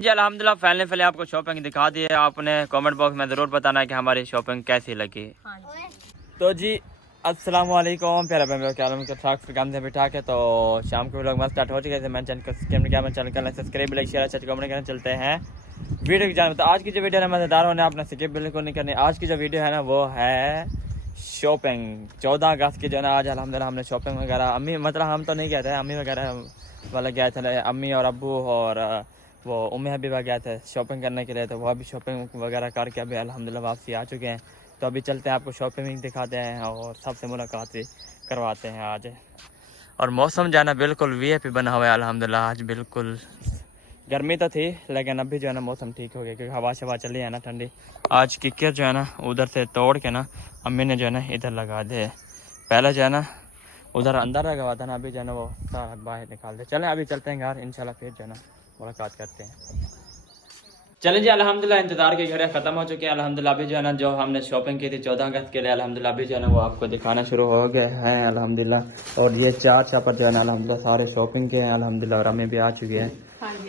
जी अल्हम्दुलिल्लाह पहले आपको शॉपिंग दिखा दी है। आपने कमेंट बॉक्स में ज़रूर बताना है कि हमारी शॉपिंग कैसी लगी। तो जी अस्सलाम वालेकुम प्यारे भाई, क्या हाल है? काम से बिठा के तो शाम को लोग मस्त स्टार्ट हो चुके थे। मैं चैनल का सब्सक्राइब लाइक शेयर अच्छा कमेंट करने चलते हैं वीडियो की जान। तो आज की जो वीडियो है मज़ेदार होने, आपने स्किप बिल्कुल नहीं करनी। आज की जो वीडियो है ना वो है शॉपिंग। 14 अगस्त की जो है ना आज अल्हम्दुलिल्लाह हमने शॉपिंग वगैरह, अम्मी मतलब हम तो नहीं गए थे, अम्मी वगैरह वाला गए थे, अम्मी और अब्बू और वो उम्मी हबीबा गए थे शॉपिंग करने के लिए। तो वो अभी शॉपिंग वगैरह करके अभी अल्हम्दुलिल्लाह वापसी आ चुके हैं। तो अभी चलते हैं, आपको शॉपिंग दिखाते हैं और सबसे मुलाकात भी करवाते हैं आज। और मौसम जो है ना बिल्कुल वीआईपी बना हुआ है अल्हम्दुलिल्लाह। आज बिल्कुल गर्मी तो थी लेकिन अभी जो है ना मौसम ठीक हो गया क्योंकि हवा शवा चली है ना ठंडी। आज किक्कर जो है ना उधर से तोड़ के ना अम्मी ने जो है ना इधर लगा दे। पहले जो है ना उधर अंदर लगा हुआ था ना, अभी जो है ना वो सारा बाहर निकाल दे। चलें अभी चलते हैं घर, इंशाल्लाह फिर जो है ना मुलाकात करते हैं। चलिए जी अल्हम्दुलिल्लाह इंतज़ार की घड़ियाँ ख़त्म हो चुकी है। अल्हम्दुलिल्लाह अभी जो है ना जो हमने शॉपिंग की थी 14 अगस्त के लिए, अल्हम्दुलिल्लाह अभी जो है ना वो आपको दिखाना शुरू हो गए हैं अल्हम्दुलिल्लाह। और ये चार चापर जो है ना अल्हम्दुलिल्लाह सारे शॉपिंग के हैं अल्हम्दुलिल्लाह। और हमें भी आ चुकी है।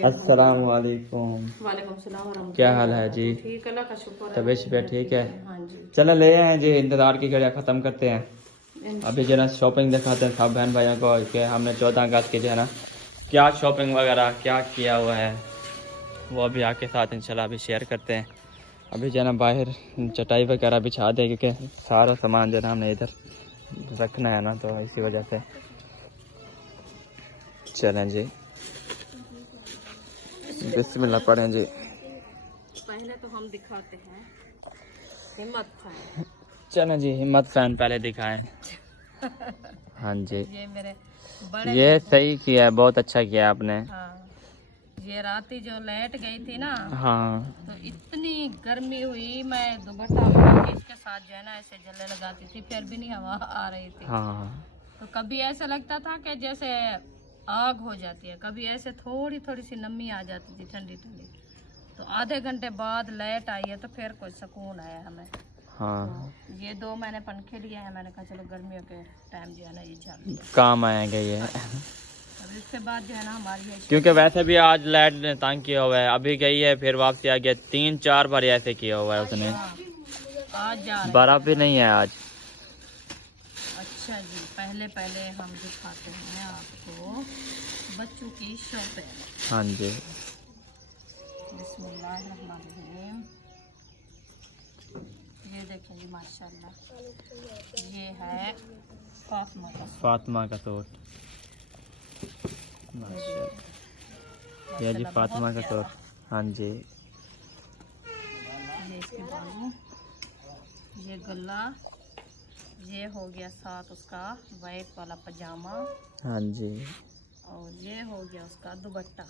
अस्सलाम वालेकुम। वालेकुम सलाम। क्या हाल है जी? ठीक, अल्लाह का शुक्र है। तबीयत शबीयत ठीक है? हाँ जी। चलो ले आए जी, इंतज़ार की घड़ियाँ ख़त्म करते हैं। अभी जो है ना शॉपिंग दिखाते हैं सब बहन भाइयों को कि हमने 14 अगस्त के जो है ना क्या शॉपिंग वगैरह क्या किया हुआ है, वो अभी आपके साथ इंशाल्लाह अभी शेयर करते हैं। अभी जो है ना बाहर चटाई वगैरह बिछा दे क्योंकि सारा सामान जो है ना हमने इधर रखना है ना, तो इसी वजह से। चलें जी बिस्मिल्लाह पढ़ें जी। पहले तो हम दिखाते हैं हिम्मत खान। चलें जी हिम्मत फैन पहले दिखाएं। हाँ जी ये मेरे बड़े ये सही किया है, बहुत अच्छा किया आपने। हाँ, ये रात ही जो लेट गई थी ना, हाँ तो इतनी गर्मी हुई, मैं दुपट्टा ओढ़ के इसके साथ जो है ना ऐसे जले लगाती थी, फिर भी नहीं हवा आ रही थी। हाँ तो कभी ऐसा लगता था कि जैसे आग हो जाती है, कभी ऐसे थोड़ी थोड़ी सी नमी आ जाती थी ठंडी ठंडी। तो आधे घंटे बाद लाइट आई है तो फिर कोई सुकून आया हमें। हाँ तो ये 2 मैंने पंखे लिए हैं, मैंने कहा चलो गर्मियों के टाइम जो है ना ये चल काम आएंगे ये। अब इसके बाद जो है ना हमारी ये क्योंकि वैसे भी आज लाइट ने तंग किया हुआ है, अभी गई है फिर वापसी आ गया, 3-4 बार ऐसे किया हुआ है उसने। आज जा रहे बर्फ भी नहीं है आज। अच्छा जी, पहले पहले हम दिखाते हैं आपको बच्चों की शॉपिंग। हाँ जी बिस्मिल्लाहिर्रहमानिर्रहीम। ये देखें जी माशाल्लाह, ये है फातिमा का सूट। ये जी फातिमा का सूट। हाँ जी ये इसके बाजू, ये गला, ये हो गया साथ उसका वाइट वाला पजामा, हाँ जी और ये हो गया उसका दुपट्टा।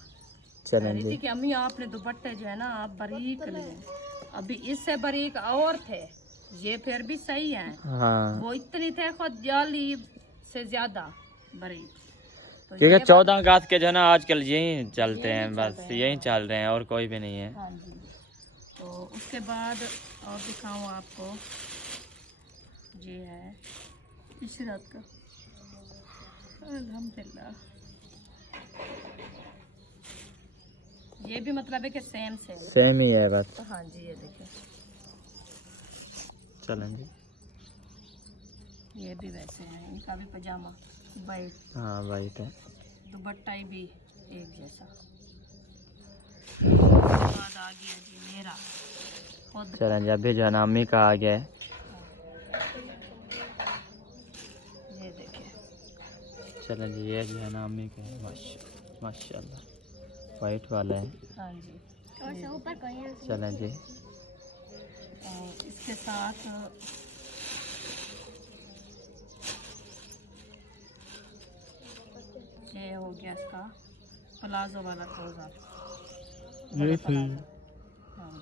चलें जी। कि अम्मी आपने दुपट्टे जो है ना आप बारीक लिए, अभी इससे बारीक और थे, ये फिर भी सही है। हाँ वो इतने थे खुद जाली से ज्यादा बारीक। तो क्योंकि 14 अगस्त के जो है ना आजकल यही चलते हैं, बस यही चल रहे हैं और कोई भी नहीं है। हाँ जी। तो उसके बाद और दिखाऊं आपको, ये है इशरत का अल्हम्दुलिल्लाह। ये भी मतलब है कि सेम ही है बस। तो हाँ जी ये देखिए, चलें जी। ये भी वैसे है, इनका भी पजामा वाइट, हाँ वाइट है, दुपट्टा भी एक जैसा। बाद आ गया जी मेरा खुद। चलें जी अभी जो है ना अम्मी का आ गया है। ये देखिए, चलें जी ये जो है ना अम्मी का है, माशाल्लाह वाइट वाला है। हाँ जी। और ऊपर चलें जी इसके साथ ये हो गया इसका प्लाजो वाला ट्राउजर। हाँ जी,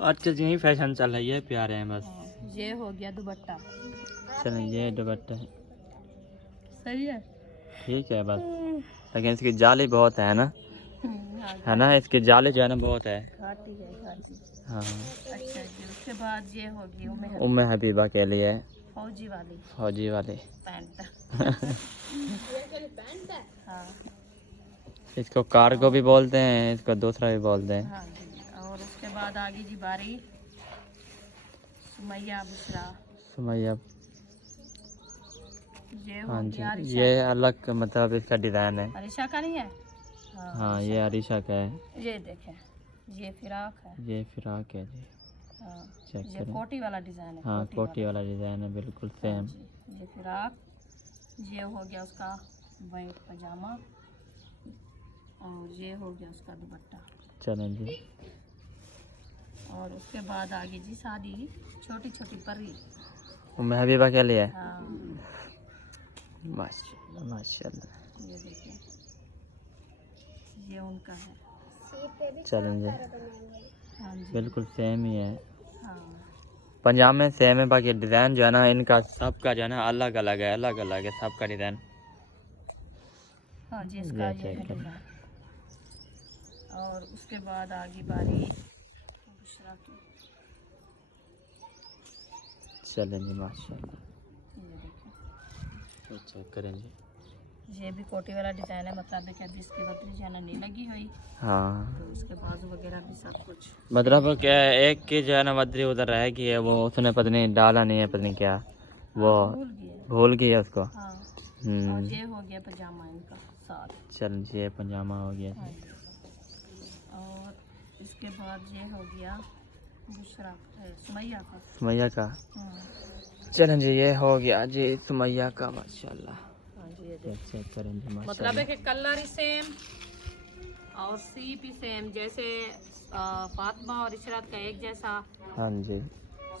आजकल यही फैशन चल रही है, प्यारे हैं बस। ये हो गया दुपट्टा। चलें ये दुपट्टा है, सही है, ठीक है बस। लेकिन इसकी जाली बहुत है ना, है ना, इसकी जाली जो है ना बहुत है। घाटी है घाटी। हाँ अच्छा जी, उसके बाद ये होगी उम्मे हबीबा के लिए फौजी वाली पैंट। हाँ इसको कार्गो भी बोलते हैं, इसको दूसरा भी बोलते हैं। हाँ जी। और उसके बाद आगे जी बारी सुमैया बुशरा। सुमैया, ये हो हाँ गया जी, ये अलग मतलब इसका डिज़ाइन है। अरिशा का नहीं है? हाँ ये अरिशा का है। ये देखें, ये फिराक है। ये फिराक है जी। हाँ, चेक ये करें। कोटी वाला डिजाइन है। हाँ कोटी वाला डिज़ाइन है, बिल्कुल सेम। ये फिराक, ये हो गया उसका वाइट पजामा, और ये हो गया उसका दुपट्टा। चलें जी। और उसके बाद आगे जी साड़ी छोटी छोटी परी। उम्मे हबीबा के लिए। हाँ, माशाल्लाह माशाल्लाह। ये देखिए, ये उनका है। चलें जी, हाँ जी। बिल्कुल सेम ही है। हाँ पंजाब में सेम है, बाकी डिज़ाइन जो है ना इनका सबका जो है ना अलग अलग है, अलग अलग है सबका डिज़ाइन। हाँ जी, इसका ये ये चेक है करें। डिज़ाइन। और उसके बाद आगे बारी बुशरा की। चलें जी माशाल्लाह। ये देखिए, ये चेक करें जी। ये भी कोटी वाला डिज़ाइन है, मतलब कि अभी इसकी बतरी जो है ना नहीं लगी हुई, हाँ तो उसके बाजू वगैरह भी सब कुछ। मतलब क्या है, एक की जो है ना मदरी उधर रह गई है, वो उसने पत्नी डाला नहीं है, पत्नी क्या वो भूल गए। भूल गई है उसको। हाँ, और हम्म। ये हो गया पजामा इनका साथ। चल ये पजामा हो गया। हाँ जी। और इसके बाद ये हो गया बुशरा सुमैया का। सुमैया का। हाँ चलें जी, ये हो गया जी सुमैया का माशाल्लाह। हाँ जी, ये ये चेक करें जी मतलब माशाल्लाह। है कि कलर ही सेम और सीप ही सेम, जैसे फातिमा और इशरत का एक जैसा, हाँ जी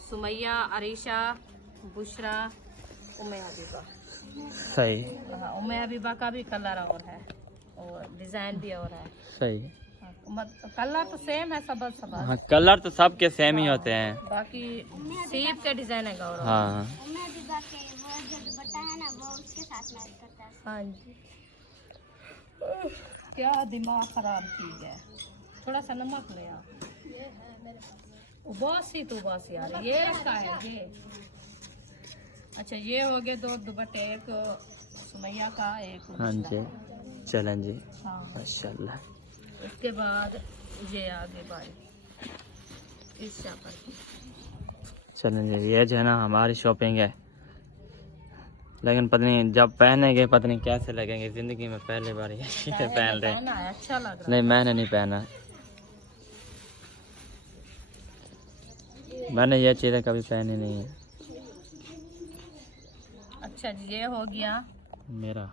सुमैया, अरीशा, बुशरा, उम्मे हबीबा। सही हाँ, उम्मे हबीबा का भी कलर और है और डिज़ाइन भी और है। सही। हाँ, कलर तो सेम है सब सब। हाँ कलर तो सबके सेम ही होते हैं। बाकी सीप के डिज़ाइन है गौरव। हाँ हाँ जी। क्या दिमाग खराब चीज है, थोड़ा सा नमक ले आ। उबासी तो उबासी आ रही है, ये क्या है ये? अच्छा, ये हो गए दो दुपट्टे, एक सुमैया का, एक हाँ बुशरा जी। का। चलें जी हाँ, माशाल्लाह। उसके बाद ये आगे बारी इस चापर की। चलें जी, ये जो है ना हमारी शॉपिंग है, लेकिन पत्नी जब पहनेंगे पत्नी कैसे लगेंगे, ज़िंदगी में पहली बार ये पहन रहे हैं। पहना है, अच्छा लग रहा नहीं मैंने नहीं पहना, मैंने ये चीज़ें कभी पहनी नहीं है। है। अच्छा जी, ये हो गया मेरा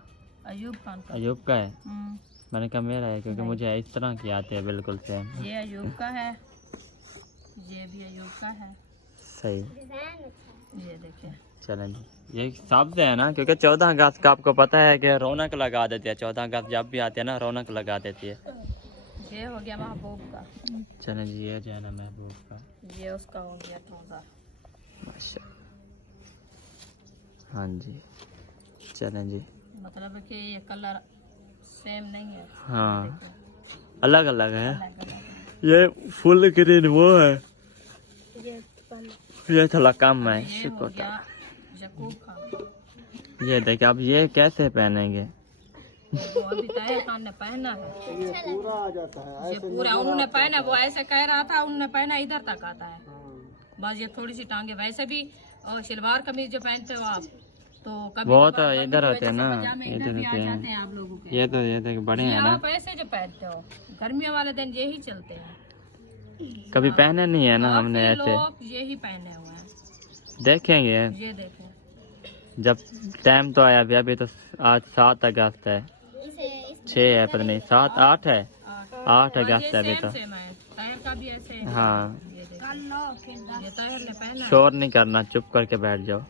अयूब खान का। अयूब का है, हम्म, मैंने कहा मेरा है, क्योंकि नहीं। मुझे इस तरह की आती है बिल्कुल सेम। ये अयूब का है, ये भी अयूब का है। सही। ये देखिए, चलें जी, ये शब्द है ना, क्योंकि 14 अगस्त का आपको पता है कि रौनक लगा देती है, 14 अगस्त जब भी आती है ना रौनक लगा देती है। ये हो गया महबूब का। चलें जी, ये जो है ना महबूब का। ये उसका हो गया ट्राउजर। माशाल्लाह। हाँ जी। चलें जी, मतलब है कि ये कलर सेम नहीं है। हाँ अलग अलग है। अलग-अलग है। ये फुल ग्रीन वो है, ये ये थोड़ा कम है। ये हो शुक्र। गया यकूब खान। ये देखिए, अब ये कैसे पहनेंगे? वो अभी ताहिर खान ने पहना है। ये पूरा आ जाता है, ये पूरा उन्होंने पहना, वो ऐसे कह रहा था, उन्होंने पहना इधर तक आता है बस, ये थोड़ी सी टांगे। वैसे भी शलवार कमीज जो पहनते हो आप, तो कभी वो कभार तो गर्मी इधर की होते वजह हैं से ना, पजामे इधर इधर भी आ होते हैं। जाते हैं आप लोगों के। ये तो बड़े हैं ना, आप ऐसे जो पहनते हो गर्मियों वाले दिन यही चलते हैं। कभी पहने नहीं है ना हमने काफी ऐसे। लोग यही पहने हुए हैं। देखेंगे ये देखें, जब टाइम तो आया। अभी तो आज 7 अगस्त है, 6 है, पता नहीं 7 8 है, 8 अगस्त है अभी तो। सेम है, ताहिर का भी ऐसे है। हाँ ये देखो, ये ताहिर ने पहना है। शोर नहीं करना, चुप करके बैठ जाओ,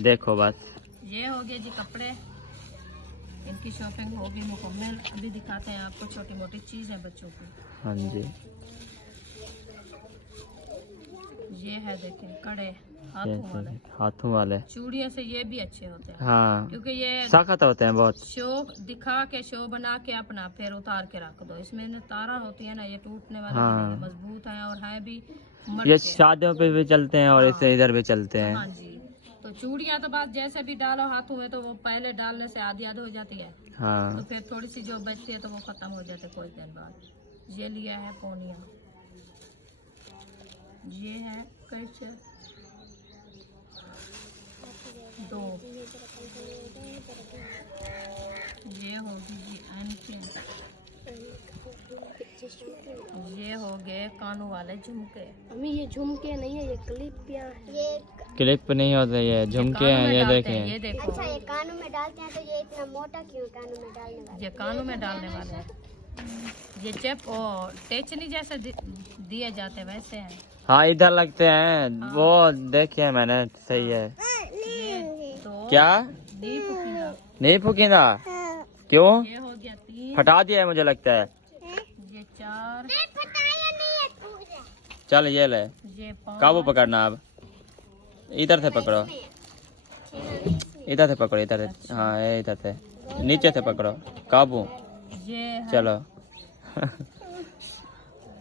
देखो बस। ये हो गया जी कपड़े, इनकी शॉपिंग हो गई मुकम्मल। अभी दिखाते हैं आपको छोटी मोटी चीज है बच्चों की। हाँ जी। ये है देखें कड़े हाथों वाले, हाथों वाले। चूड़ियों से ये भी अच्छे होते हैं, हाँ क्योंकि ये सख्त होते हैं बहुत। शो दिखा के, शो बना के अपना फिर उतार के रख दो। इसमें ना तारा होती है ना, ये टूटने वाली हाँ। नहीं है, मजबूत है और है भी ये मटके। शादियों पे भी चलते हैं और इससे इधर भी चलते हाँ हैं। जी। तो चूड़ियाँ तो बात जैसे भी डालो हाथों में, तो वो पहले डालने से आधी आधी हो जाती है। हाँ तो फिर थोड़ी सी जो बचती है तो वो खत्म हो जाते कुछ दिन बाद। ये लिया है पोनिया, ये है कैसे 2, ये होगी जी एनके, ये हो गए कानों वाले झुमके। अम्मी ये झुमके नहीं है, ये क्लिपियां हैं। ये क्लिप नहीं होते, ये झुमके हैं, ये देखें। ये देखो, अच्छा ये कानों में डालते हैं तो ये इतना मोटा क्यों कानों में डालने वाला? ये कानों में डालने वाले हैं। ये चिप और टेचनी जैसे दिए जाते वैसे हैं। हाँ इधर लगते हैं, वो देखिए मैंने, सही है। ये 2 क्या नहीं फूकीदा। नहीं फूकिंदा? क्यों? ये हो गया 3, फटा दिया है मुझे लगता है। ये 4, चल ये ले, ये 5, काबू पकड़ना अब, इधर से पकड़ो, इधर से पकड़ो, इधर से, हाँ ये इधर से, नीचे से पकड़ो, काबू, ये है, चलो।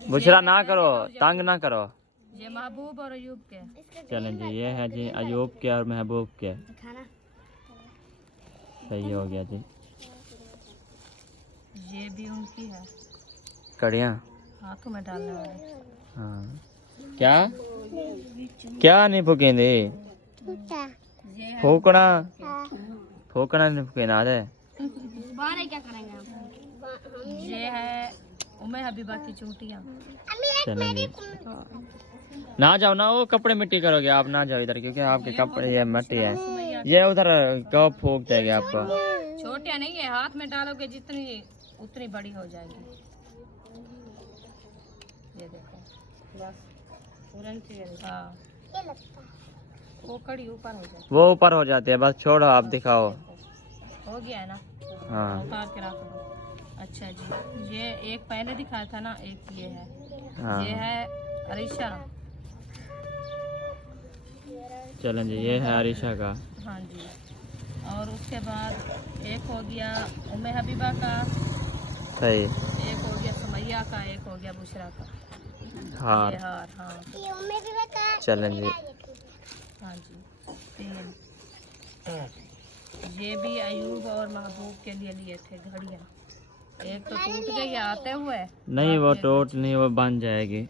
बुशरा ना करो, तंग ना करो। ये महबूब और अयूब के। चलें जी, ये है जी अयूब के और महबूब के। खाना सही हो गया जी। ये भी उनकी है, कड़ियाँ, हाथों में डालने वाली। हाँ क्या क्या नहीं फूकेंदे? ये है, फूकना फूकना नहीं फूकेना है। बाहर क्या करेंगे हम? ये है उम्मे हबीबा की चूटियाँ। चलें जी, ना जाओ ना, वो कपड़े मिट्टी करोगे आप, ना जाओ इधर, क्योंकि आपके कपड़े ये मिट्टी है। ये उधर कब फूक देंगे आपको। छोटे नहीं है, हाथ में डालोगे जितनी उतनी बड़ी हो जाएगी। ये देखो बस हाँ, वो कड़ी ऊपर हो जाती वो ऊपर हो जाती है, बस छोड़ो आप दिखाओ। है। हो गया है ना, हाँ उतार के रख दो। अच्छा जी, ये एक पहले दिखाया था ना, एक ये है, हाँ ये है अरीशा। चलें जी, ये है अरीशा का। हाँ जी, और उसके बाद एक हो गया उम्मे हबीबा का, सही, एक हो गया सुमैया का, एक हो गया बुशरा का। हार। ये हार, हाँ चलें जी, हाँ जी 3। ये भी अयूब और महबूब के लिए लिए थे घड़ियाँ। एक तो टूट गई आते हुए। नहीं वो टूट नहीं, वो बन जाएगी,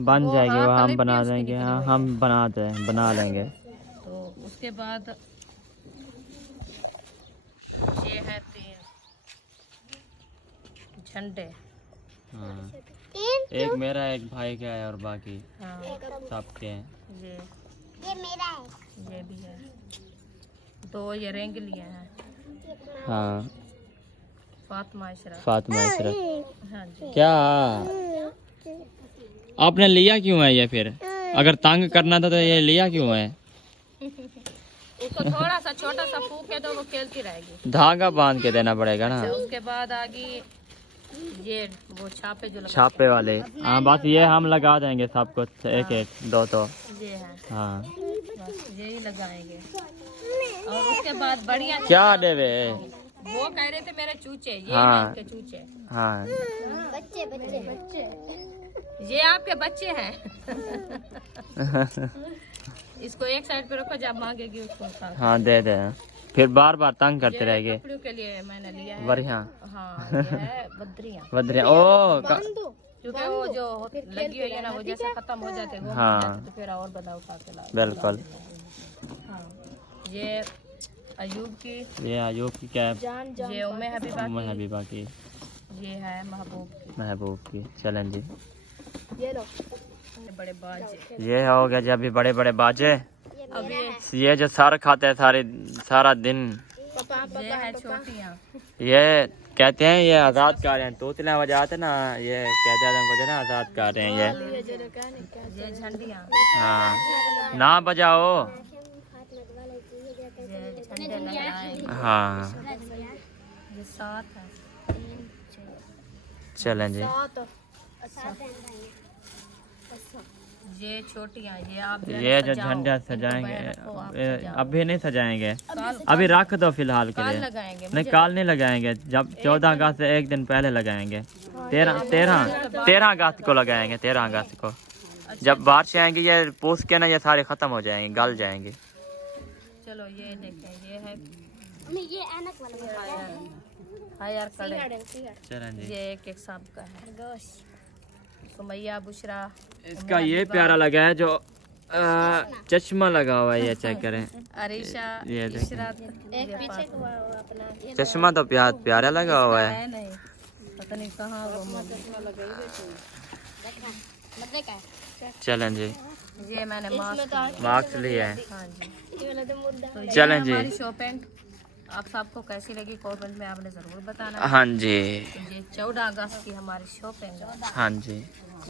बन वो जाएगी, हाँ, वो हम क्लिप बना भी उसकी देंगे। निकली हाँ हुई हम बना लेंगे। तो उसके बाद ये है 3 झंडे। हाँ एक मेरा, एक भाई का है और बाकी हाँ सबके हैं। ये मेरा है, ये भी है। 2 ये रिंग लिए हैं, हाँ फातिमा इशरा। फातिमा इशरत। हाँ जी, क्या आपने लिया क्यों है ये फिर? अगर तंग करना था तो ये लिया क्यों है? उसको थोड़ा सा छोटा सा फूक के तो वो खेलती रहेगी। धागा बांध के देना पड़ेगा ना। अच्छा, उसके बाद आ गई ये वो छापे जो लगाते छापे वाले, हाँ बस ये हम लगा देंगे सबको, एक एक 2 तो। हैं। ये है, हाँ बस यही लगाएंगे। और उसके बाद बढ़िया क्या देवे? वो कह रहे थे मेरे चूचे, ये हाँ। हैं इनके चूचे। हाँ बच्चे बच्चे बच्चे ये आपके बच्चे हैं। इसको एक साइड पे रखो, जब मांगेगी उसको उठा। हाँ दे दे, फिर बार बार तंग करते ये रहेंगे। कपड़ों के लिए मैंने लिया है। बढ़िया हाँ ये है बद्रियाँ, बदरिया ओ क्योंकि वो जो लगी हुई है ना, वो जैसे खत्म हो जाते हैं, हाँ। तो फिर और बदा उठा के लाओ। बिल्कुल। हाँ ये अयूब की, ये अयूब की कैब, ये उम्मे हबीबा उम्मे की, हबीबा की, ये है महबूब की। महबूब की। चलें जी, ये लो ये बड़े बाजे। ये हो गया जी अभी बड़े बड़े बाजे। अब ये जो सर खाते हैं सारा दिन, ये है छोटियाँ। ये कहते हैं ये आज़ाद कार हैं, तोतले बजाते ना, ये कहते हैं हमको जो ना आज़ाद कार हैं ये। ये झंडियाँ, हाँ ना बजाओ। ये झंडे लगाए। हाँ ये 7 है। चलें जी, ये छोटियाँ, ये आप ये जो झंडा सजाएंगे, अभी नहीं सजाएंगे, अभी रख दो फिलहाल के लिए। लगाएंगे। नहीं काल नहीं लगाएंगे, जब 14 अगस्त से एक दिन पहले लगाएंगे। 13 अगस्त को लगाएंगे, 13 अगस्त को। जब बारिश आएंगी ये पूछ के ना, ये सारे खत्म हो जाएंगे, गल जाएंगे। चलो ये देखें, ये है ये ऐनक वाला हाय यार कड़े चलें जी। ये एक सांप का है। सुमैया बुशरा इसका ये प्यारा लगा है जो चश्मा लगा हुआ है, ये चेक करें। अरीशा ये देखें। इशरात एक पीछे अपना चश्मा तो प्यारा लगा हुआ है। है नहीं पता नहीं कहाँ वो चलें जी, ये मैंने मार्क्स लिया है। हाँ जी। तो चलें जी। हमारी शॉपिंग आप सबको कैसी लगी कमेंट में आपने जरूर बताना। हाँ जी, तो ये 14 अगस्त की हमारी शॉपिंग है। हाँ जी।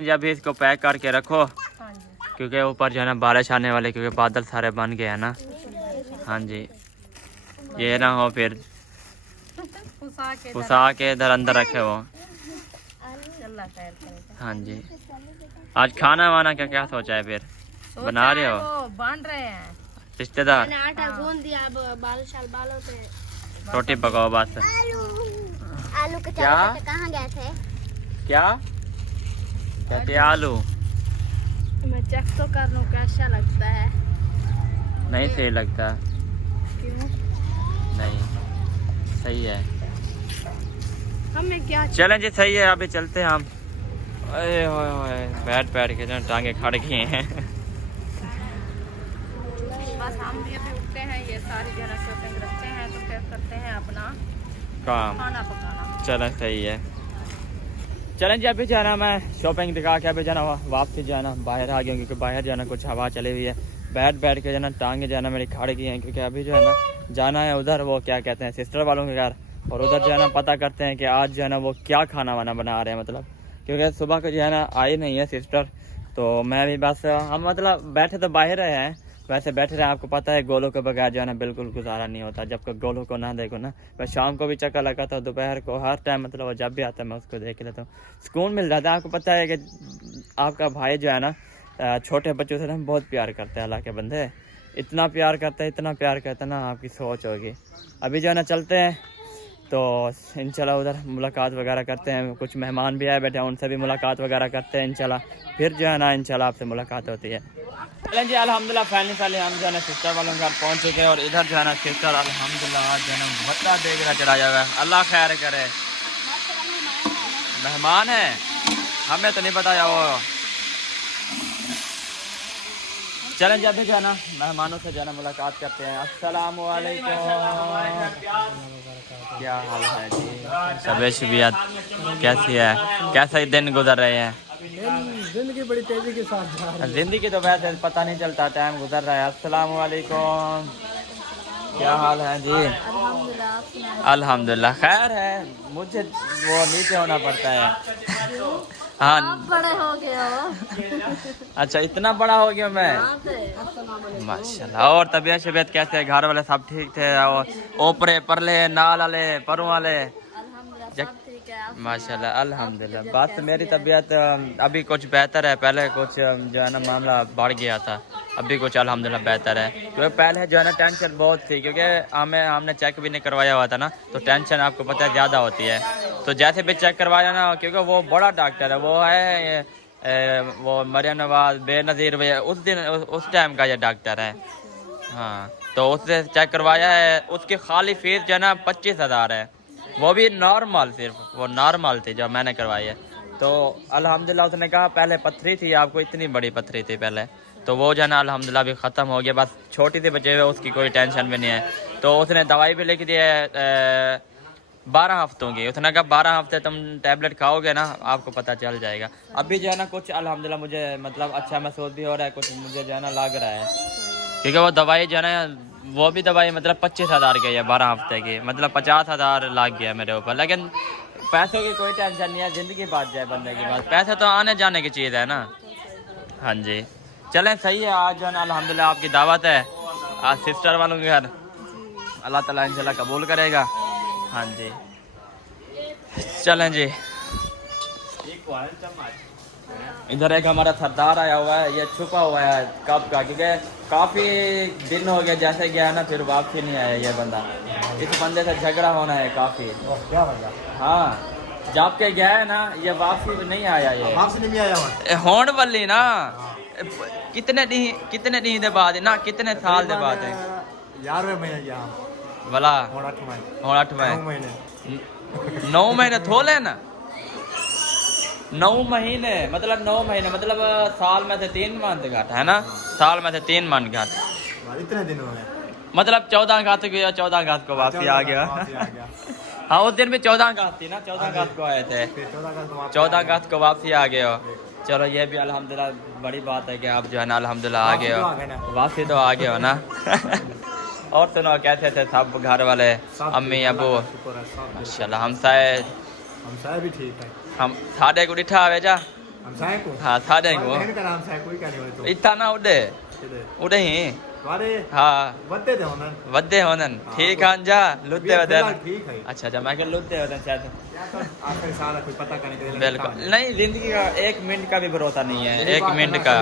जब इसको पैक करके रखो, हाँ जी। क्योंकि ऊपर जो है ना बारिश आने वाले, क्योंकि बादल सारे बन गए हैं ना। हाँ जी, ये ना हो फिर फुसा के इधर अंदर रखे वो। अल्लाह खैर करेगा। हाँ जी। आज खाना वाना क्या क्या सोचा है फिर? बना रहे हो? वो बन रहे हैं रिश्तेदार आटा गूंद दिया, अब बालों पे रोटी पकाओ बस। आलू के क्या? चावल से कहाँ गए थे? क्या कहते आलू? मैं चेक तो कर लूँ कैसा लगता है। नहीं सही लगता। क्यों? नहीं सही है। हमें क्या चलें जी, सही है। अभी चलते हैं हम। अरे होए बैठ के जो टांगे खड़ गए हैं। बस हम भी अभी उठते हैं, ये सारी जो है ना शॉपिंग रखते हैं तो फिर करते हैं अपना काम। खाना पकाना। चलें सही है। चलें जी, अभी जाना मैं शॉपिंग दिखा के अभी जाना वापसी जाना बाहर आ गया, क्योंकि बाहर जाना कुछ हवा चली हुई है। बैठ के जाना टांगे जाना मेरी खड़ गई हैं, क्योंकि अभी जो है ना जाना है उधर, वो क्या कहते हैं सिस्टर वालों के घर, और उधर जो है ना पता करते हैं कि आज जो है ना वो क्या खाना वाना बना रहे हैं। मतलब क्योंकि सुबह को जो है ना आई नहीं है सिस्टर, तो मैं भी बस हम मतलब बैठे तो बाहर रहे हैं, वैसे बैठे रहे। आपको पता है गोलों के बगैर जो है ना बिल्कुल गुजारा नहीं होता। जब तक गोलों को ना देखो ना, मैं शाम को भी चक्कर लगाता हूँ, दोपहर को, हर टाइम मतलब वो जब भी आता है मैं उसको देख लेता हूँ, सुकून मिल जाता है। आपको पता है कि आपका भाई जो है ना छोटे बच्चों से ना बहुत प्यार करता है। अल्लाह के बंदे इतना प्यार करता है, इतना प्यार करता है ना, आपकी सोच होगी। अभी जो है ना चलते हैं तो इंशाल्लाह उधर मुलाकात वगैरह करते हैं। कुछ मेहमान भी आए बैठे हैं, उनसे भी मुलाकात वगैरह करते हैं इंशाल्लाह। फिर जो है ना इंशाल्लाह आपसे मुलाकात होती है। चलें जी, अल्हम्दुलिल्लाह फाइनली हम जो है ना सिस्टर वालों के घर पहुँच चुके हैं, और इधर जो है ना सिस्टर अल्हम्दुलिल्लाह आज जो है ना बच्चा देख रहा चढ़ाया हुआ है। अल्लाह खैर करे। मेहमान है, हमें तो नहीं बताया वो। चलें जी, अभी जो है ना मेहमानों से जो है ना मुलाकात करते हैं। अस्सलाम वालेकुम, क्या हाल है जी? तबीयत शबीयत कैसी है? कैसा ही दिन गुजर रहे हैं? जिंदगी बड़ी तेजी के साथ जा रही है। जिंदगी तो वैसे पता नहीं चलता, टाइम गुजर रहा है। अस्सलाम वालेकुम, क्या हाल है जी? अल्हम्दुलिल्लाह खैर है। मुझे वो नीचे होना पड़ता है। हाँ बड़े हो गए हो। अच्छा, इतना बड़ा हो गया मैं, माशाल्लाह। और तबीयत शबीयत कैसे है? घर वाले सब ठीक थे? और ओपरे परले नाल वाले परों वाले माशाल्लाह अल्हम्दुलिल्लाह। बात तो मेरी तबीयत अभी कुछ बेहतर है, पहले कुछ जो है ना मामला बढ़ गया था, अभी कुछ अल्हम्दुलिल्लाह बेहतर है। क्योंकि पहले जो है ना टेंशन बहुत थी, क्योंकि हमने चेक भी नहीं करवाया हुआ था ना, तो टेंशन आपको पता है ज़्यादा होती है। तो जैसे भी चेक करवाया ना, क्योंकि वो बड़ा डॉक्टर है, वो है वो मरियम नवाज बेनज़ीर भैया, उस टाइम का ये डॉक्टर है। हाँ, तो उससे चेक करवाया है। उसकी खाली फीस जो है ना 25,000 है, वो भी नॉर्मल, सिर्फ वो नॉर्मल थी जो मैंने करवाई है। तो अल्हम्दुलिल्लाह उसने कहा पहले पथरी थी आपको, इतनी बड़ी पथरी थी पहले, तो वो जो है ना अल्हम्दुलिल्लाह भी ख़त्म हो गया। बस छोटी सी बचे हुए, उसकी कोई टेंशन भी नहीं है। तो उसने दवाई भी लिख दी है 12 हफ्तों की। उसने कहा 12 हफ्ते तुम टैबलेट खाओगे ना, आपको पता चल जाएगा। अभी जो है ना कुछ अल्हम्दुलिल्लाह मुझे मतलब अच्छा महसूस भी हो रहा है, कुछ मुझे जो है ना लग रहा है, क्योंकि वो दवाई जो है ना, वो भी दवाई मतलब 25,000 की है 12 हफ्ते की, मतलब 50,000 लग गया मेरे ऊपर। लेकिन पैसों की कोई टेंशन नहीं है, ज़िंदगी बात जाए बंदे के पास, पैसे तो आने जाने की चीज़ है ना। हाँ जी, चलें सही है। आज जो है ना अल्हम्दुलिल्लाह आपकी दावत है आज सिस्टर वालों के घर, अल्लाह ताला इंशाल्लाह कबूल करेगा। हाँ जी, चलें जी। इधर एक हमारा सरदार आया हुआ है, ये छुपा हुआ है कब का, क्योंकि काफ़ी दिन हो गया जैसे गया है ना, फिर वापसी नहीं आया ये बंदा। इस बंदे से झगड़ा होना है काफ़ी। क्या हो गया? हाँ, जब के गया है ना, ये वापसी भी नहीं आया, ये वापस नहीं आया होन वाली ना। कितने दी दे बाद ना, कितने साल दे बाद है 11वें महीने यहाँ भला और 8 महीने और 8 महीने 9 महीने थोले ना, 9 महीने मतलब 9 महीने मतलब साल में से 3 मंथ घाट है ना, साल में से 3 मंथ घाट, इतने दिन हो गए, मतलब 14 अगस्त गया, 14 अगस्त को वापसी आ गया। हाँ उस दिन भी 14 अगस्त थी ना, 14 अगस्त को आए थे, 14 अगस्त को वापसी आ गए हो। चलो ये भी अल्हम्दुलिल्लाह बड़ी बात है कि आप जो है ना अल्हम्दुलिल्लाह आ गए हो, वापसी तो आ गए हो ना। और सुनो कैसे थे सब घर वाले, अम्मी अबू? माशाल्लाह हमसाए भी ठीक है। हम साढ़े को डिठा आवे जा, हमसाए को हाँ साढ़े को कोई का नहीं तो इतना ना उड़े उड़े ही हाँ वद्दे थे होनन, वद्दे होनन ठीक है जा लुद्दे वदे ठीक है। अच्छा अच्छा मैं लुद्दे वदे शायद आखिरी साल कोई पता का नहीं, बिल्कुल नहीं, जिंदगी का 1 मिनट का भी भरोसा नहीं है, 1 मिनट का,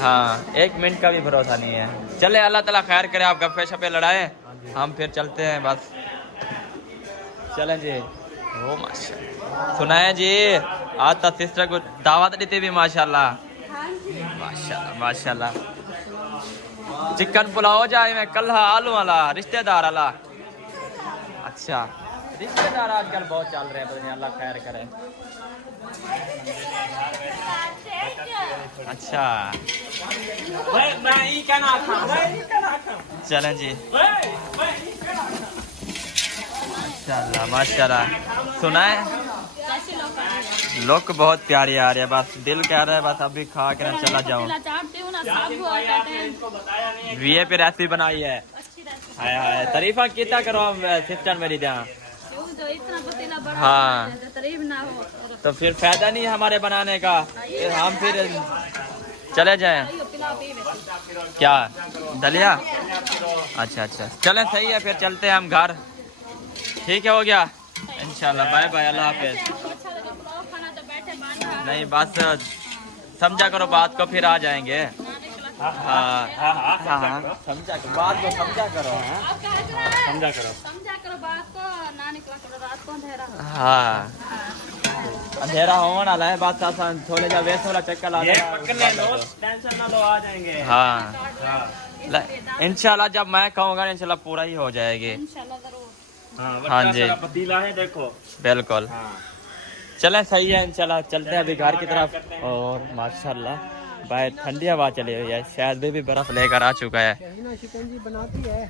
हाँ 1 मिनट का भी भरोसा नहीं है। चले अल्लाह ताला खैर करे, आप गप्पे शप्पे लड़ाए, हम फिर चलते हैं बस। चलें जी। ओ माशाल्लाह सुनाए जी, आज तक सिस्टर को दावत दी थी भी माशाल्लाह, माशाल्लाह माशाल्लाह। चिकन पुलाव जाए में कल आलू वाला रिश्तेदार वाला, अच्छा रिश्तेदार आजकल बहुत चल रहे हैं, पता नहीं अल्लाह खैर करे। अच्छा चलें जी माशाल्लाह माशाल्लाह। सुना है लोग बहुत प्यारी आ रही है, बस दिल कह रहा है बस अभी खा कर चला जाऊं। ये पे रेसिपी बनाई है, हाय हाय तारीफा कितना करो सिस्टर मेरी ध्यान। हाँ तो फिर फायदा नहीं हमारे बनाने का, हम फिर चले जाएं क्या दलिया? अच्छा अच्छा चलें सही है, फिर चलते हैं हम घर, ठीक है हो गया इंशाल्लाह, बाय बाय अल्लाह हाफिज। नहीं बस समझा करो बात को, फिर आ जाएंगे। हाँ हाँ हाँ समझा करो बात को, समझा करो समझा करो बात को, ना निकला करो रात को अंधेरा। हाँ अंधेरा होने वाला है, बात आसान थोड़े जा वेस्ट वाला चक्कर ला टेंशन ना लो, आ जाएंगे। हाँ इंशाल्लाह जब मैं कहूँगा इंशाल्लाह पूरा ही हो जाएगी इंशाल्लाह जरूर। हाँ जी पतीला है देखो, बिल्कुल। चलें सही है इंशाल्लाह, चलते हैं अभी घर की तरफ। और माशाल्लाह बाहर ठंडी हवा चली हुई है, शायद भी बर्फ लेकर आ चुका है। शहीना शिकंजी बनाती है,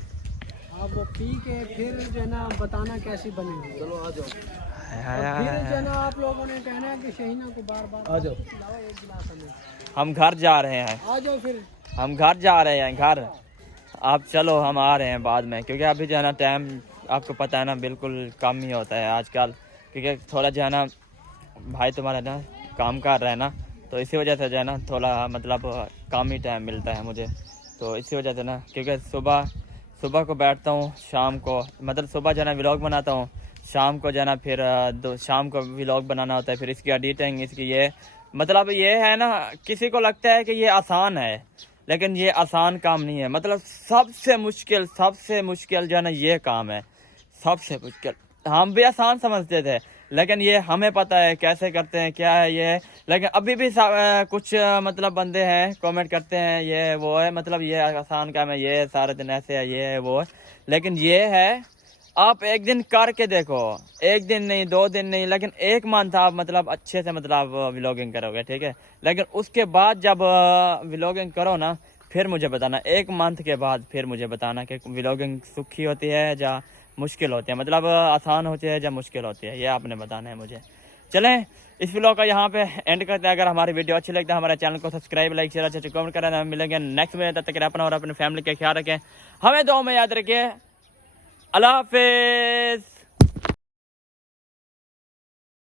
आप वो पी के फिर जो है ना बताना कैसी बनी। चलो आ जाओ, फिर जो है ना आप लोगों ने कहना है कि शहीना को बार बार आ जाओ, एक गिलास हमें। हम घर जा रहे हैं, आ जाओ फिर हम घर जा रहे हैं घर, आप चलो हम आ रहे हैं बाद में, क्योंकि अभी जो है ना टाइम आपको पता है ना बिल्कुल कम ही होता है आजकल, क्योंकि थोड़ा जो है ना भाई तुम्हारा ना काम कर रहा है ना, तो इसी वजह से जो है ना थोड़ा मतलब कम ही टाइम मिलता है मुझे, तो इसी वजह से ना, क्योंकि सुबह को बैठता हूँ, शाम को मतलब सुबह जो है ना व्लॉग बनाता हूँ, शाम को जो है ना फिर शाम को व्लॉग बनाना होता है, फिर इसकी एडिटिंग इसकी ये मतलब ये है ना, किसी को लगता है कि ये आसान है, लेकिन ये आसान काम नहीं है। मतलब सबसे मुश्किल जो है ना ये काम है, सबसे मुश्किल। हम भी आसान समझते थे, लेकिन ये हमें पता है कैसे करते हैं क्या है ये, लेकिन अभी भी कुछ मतलब बंदे हैं कमेंट करते हैं ये वो है, मतलब ये आसान काम है, ये सारे दिन ऐसे है, ये है वो है, लेकिन ये है आप एक दिन करके देखो, एक दिन नहीं 2 दिन नहीं, लेकिन 1 मंथ आप मतलब अच्छे से मतलब व्लॉगिंग करोगे, ठीक है। लेकिन उसके बाद जब व्लॉगिंग करो ना, फिर मुझे बताना 1 मंथ के बाद, फिर मुझे बताना कि व्लॉगिंग सुखी होती है या मुश्किल होती है, मतलब आसान होती है या मुश्किल होती है, ये आपने बताना है मुझे। चलें इस व्लॉग का यहाँ पे एंड करते हैं। अगर हमारी वीडियो अच्छी लगती है हमारे चैनल को सब्सक्राइब लाइक शेयर अच्छे कमेंट करें। मिलेंगे नेक्स्ट में, तब तक अपना और अपनी फैमिली का ख्याल रखें, हमें दुआ में याद रखिए। अल्लाह हाफिज़।